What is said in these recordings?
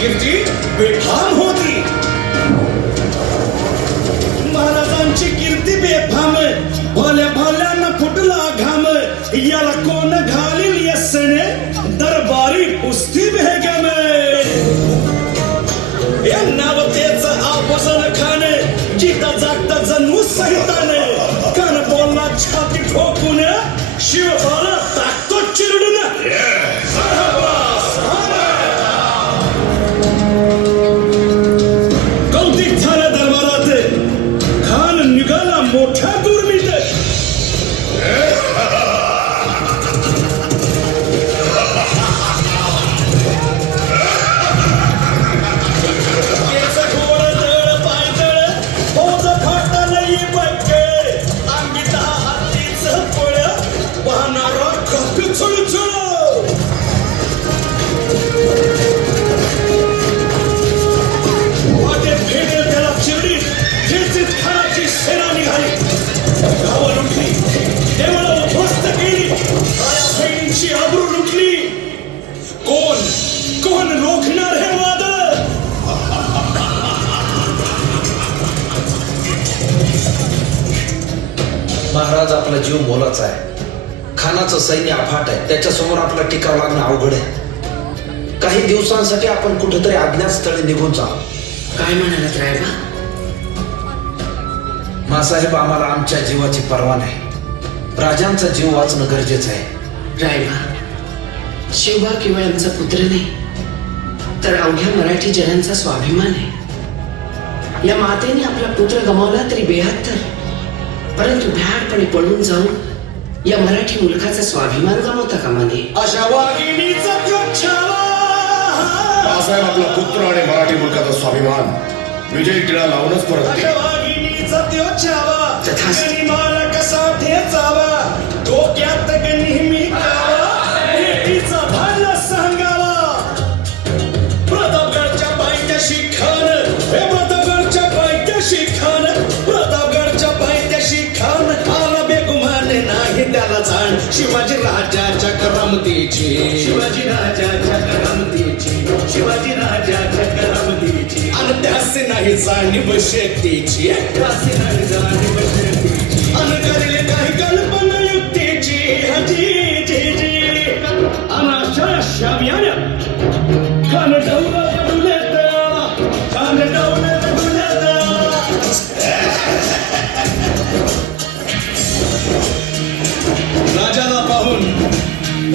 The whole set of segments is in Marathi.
कीर्ती बेफाम होती. महाराजांची कीर्ती बेफाम, भल्या भल्याना फुटला घाम. याला कोण घालील यस्सने, दरबारी पुस्ती बेगम. या नावतेच आपोसन खाणे, जिता जागता जणू सहिताने. कान बोलला छाती ठोकून, शिवबाला टाकतो चिरडून. कौतिक झालं दरबारात, खान निघाला मोठ्या दुर्मित. आबरू लुटली. कोण रोखणार हे वादळ. महाराज, आपला जीव मोलाचा आहे. खानाचं सैन्य अफाट आहे, त्याच्यासमोर आपला टिकाव लागणं अवघड आहे. काही दिवसांसाठी आपण कुठेतरी अज्ञात स्थळी निघून जाऊ. काय म्हणालात रायबा? मासाहेब, आम्हाला आमच्या जीवाची पर्वा नाही. राजांचा जीव वाचणं गरजेचं आहे. रायबा, शिवबा केवळ आमचा पुत्र नाही, तर अवघ्या मराठी जनांचा स्वाभिमान आहे. या मातेने आपला पुत्र गमावला तरी बेहत्तर, परंतु भ्याडपणे पळून जाऊन या मराठी मुलखाचा स्वाभिमान गमावता कामा नये. अशा वाघिणीचा त्यो छावा. बाळासाहेब, आपला पुत्र आणि मराठी मुलकाचा स्वाभिमान विजयी टिळा लावूनच परत अशा वाघिणीचा त्यो छावा. तथास्तु. गनिमाला कसा ठेचावा, डोक्यात नेहमी कावा. भेटीचा भाला सांगावा. प्रतापगडच्या पायथ्याशी खान, हे प्रतापगडच्या पायथ्याशी खान. प्रतापगडच्या पायथ्याशी खान आला बेगुमान नाही त्याला जाण. शिवाजी राजाच्या करामतीची, शिवाजी राजाच्या करामतीची, शिवाजी राजाच्या करामतीची. आणि त्यासे नाही जाणीव शेतीची, त्यासे नाही जाणीव शेतीची. आणि करेल काही कल्पना युक्तीची. जी जी जी अनाशा शामियाना खान डौला डुलेत, खान डौला डुलेत.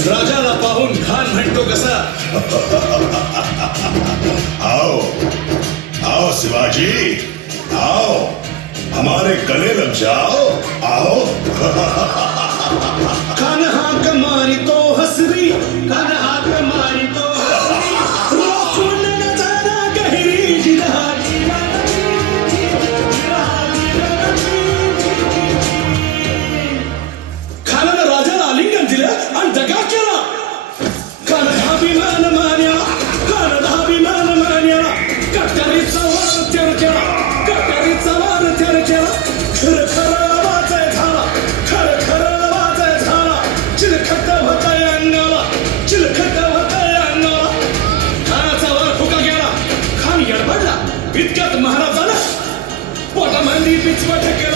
राजाला पाहून खान म्हणतो कसा. आओ आओ शिवाजी, आओ हमारे गले लग जाओ. आओ. खान हाक मारितो हसरी, खान हाक मारितो हसरी. रोखून नजारा गहिरी जिल्हाची. खानानं राजाला आलिंगन दिलं आणि दगा केला. खान धाबिमान मान्या, खान धाबिमान मान्या. कट्यारीचा वार त्यार केला, कट्यारीचा वार त्यार केला. खर खर आवाज झाला, खर खर आवाज झाला. चिलखत होताय अंगाला, चिलखत होताय अंगाला. खानाचा वार फुका गेला. खान यडबडला. इतक्यात महाराजानं पोटामांडी पिचवट केला.